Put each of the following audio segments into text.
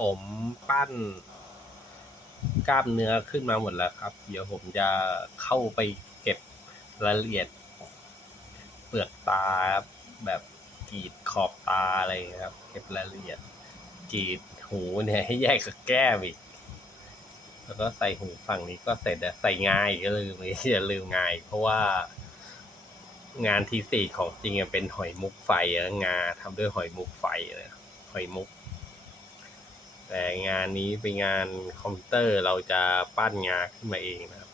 ผมปั้นกล้ามเนื้อขึ้นมาหมดแล้วครับ เดี๋ยวผมจะเข้าไปเก็บรายละเอียด เปลือกตาแบบกรีดขอบตาอะไรครับ เก็บรายละเอียดกรีดหูเนี่ยให้แยกกับแก้มอีก แล้วก็ใส่หูฝั่งนี้ก็เสร็จอะใส่ง่ายก็ลืมอย่าลืมง่าย เพราะว่างานที่สี่ของจริงเป็นหอยมุกไฟงาทำด้วยหอยมุกไฟเลยหอยมุก แต่งานนี้เป็นงานคอมพิวเตอร์เราจะปั้นงาขึ้นมาเองนะครับ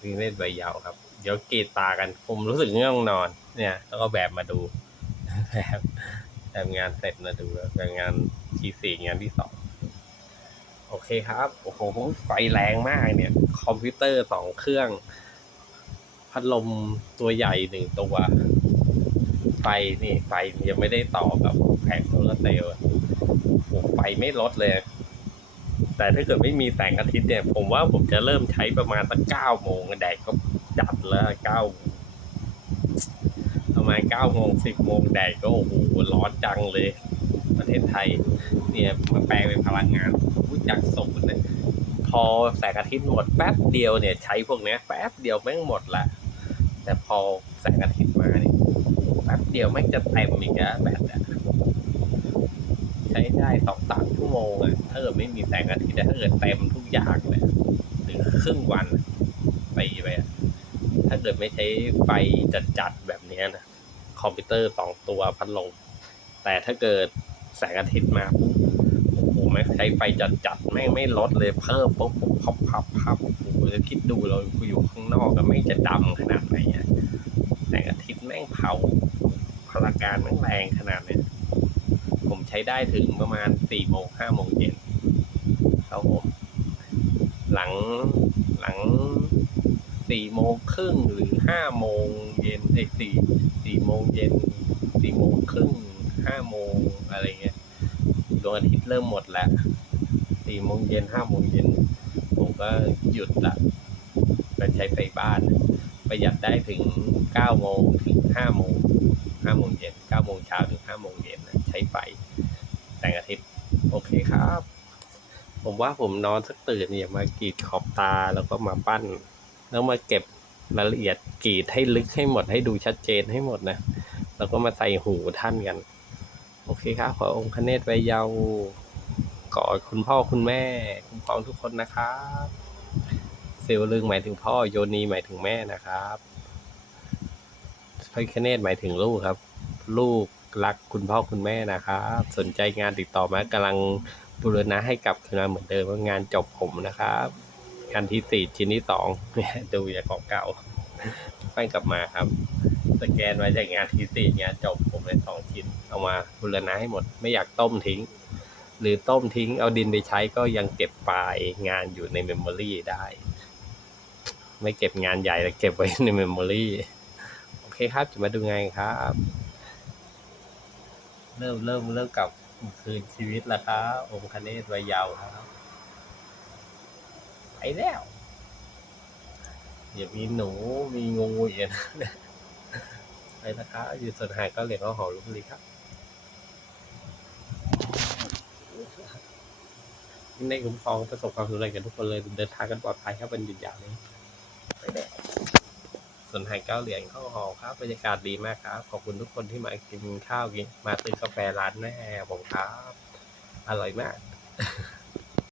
วิ่งเล่นใบยาวครับ เดี๋ยวกรีดตากัน ผมรู้สึกง่วงนอน เนี่ย แล้วก็แบบมาดูแบบแบบงานเสร็จมาดูแบบงานที่สี่งานที่สองโอเคครับโอ้โหไฟแรงมากเนี่ย คอมพิวเตอร์สองเครื่อง พัดลมตัวใหญ่หนึ่งตัว ไฟนี่ไฟยังไม่ได้ต่อกับ แผงโซลาร์เซลล์อะโอ้โหไฟไม่ลดเลย แต่ถ้าเกิดไม่มีแสงอาทิตย์เนี่ย ผมว่าผมจะเริ่มใช้ประมาณสักเก้าโมงแดดก็จัดแล้วเก้าประมาณเก้าโมงสิบโมงแดดก็โอ้โหร้อนจังเลย ประเทศไทย เนี่ยมาแปลงเป็นพลังงานรู้จักสูงเนี่ยพอแสงอาทิตย์หมดแป๊บเดียวเนี่ย ใช้พวกเนี้ยแป๊บเดียวแม่งหมดละแต่พอแสงอาทิตย์มาเนี่ยแป๊บเดียวแม่งจะเต็มอีกอะแบตอะ ช้ได้สองสามชั่วโมงอะถ้าเกิดไม่มีแสงอาทิตย์อะถ้าเกิดเต็มทุกอย่างเลยหรือครึ่งวันไปไปอะถ้าเกิดไม่ใช้ไฟจัดๆแบบนี้นะคอมพิวเตอร์สองตัวพัดลมแต่ถ้าเกิดแสงอาทิตย์มาปุ๊บโอ้โหแม่ใช้ไฟจัดๆแม่ไม่ลดเลยเพิ่มปุ๊บปุ๊บพับพับพับโอ้โหจะคิดดูเราอยู่ข้างนอกอะแม่จะดำขนาดไหนอะแสงอาทิตย์แม่งเผาพลังงานแม่งแรงขนาดเนี้ย ช้ได้ถึงประมาณสี่โมงห้าโมงเย็นครับผมหลังหลังสี่โมงครึ่งหรือห้าโมงเย็นไอ้สี่สี่โมงเย็นสี่โมงครึ่งห้าโมงอะไรเงี้ยดวงอาทิตย์เริ่มหมดแล้วสี่โมงเย็นห้าโมงเย็นผมก็หยุดละไปใช้ไฟบ้านประหยัดได้ถึงเก้าโมงถึงห้าโมงห้าโมงเย็นเก้าโมงเช้าถึงห้าโมงเย็นใช้ไฟ แสงอาทิตย์ โอเคครับ ผมว่าผมนอนสักตื่นเนี่ยมากรีดขอบตาแล้วก็มาปั้น แล้วมาเก็บรายละเอียดกรีดให้ลึกให้หมดให้ดูชัดเจนให้หมดนะ แล้วก็มาใส่หูท่านกัน โอเคครับ ขอองค์คเนศไว้เยาวกอดคุณพ่อคุณแม่คุ้มครองทุกคนนะครับเซลล์ลึงหมายถึงพ่อโยนีหมายถึงแม่นะครับพระคเนศหมายถึงลูกครับ ลูก รักคุณพ่อคุณแม่นะครับ สนใจงานติดต่อมากำลังบูรณะให้กลับคืนมาเหมือนเดิมว่างานจบผมนะครับงานที่สี่ชิ้นที่สองเนี่ยดูจากของเก่าไปกลับมาครับ สแกนมาจากงานที่สี่งานจบผมเลยสองชิ้นเอามาบูรณะให้หมดไม่อยากต้มทิ้ง หรือต้มทิ้งเอาดินไปใช้ก็ยังเก็บไฟล์งานอยู่ในเมมโมรีได้ ไม่เก็บงานใหญ่แต่เก็บไว้ในเมมโมรีโอเคครับจะมาดูไงครับ เริ่มเริ่มเริ่มกลับคืนชีวิตแล้วครับองค์คเนศวัยเยาว์ครับไปแล้วอย่ามีหนูมีงูอย่างนั้ไปนะครับอยู่ส่วนหางก็เหลียงก็หอลุกลีครับในคุ้มครองประสบความสำเร็จกันทุกคนเลยเดินทางกันปลอดภัยครับเป็นหยุดยาวนี้ไปแล้ว ส่วนไฮเก้าเหรียญเข้าหอมครับบรรยากาศดีมากครับ ขอบคุณทุกคนที่มากินข้าวกินมาซื้อกาแฟร้านแม่ผมครับ อร่อยมาก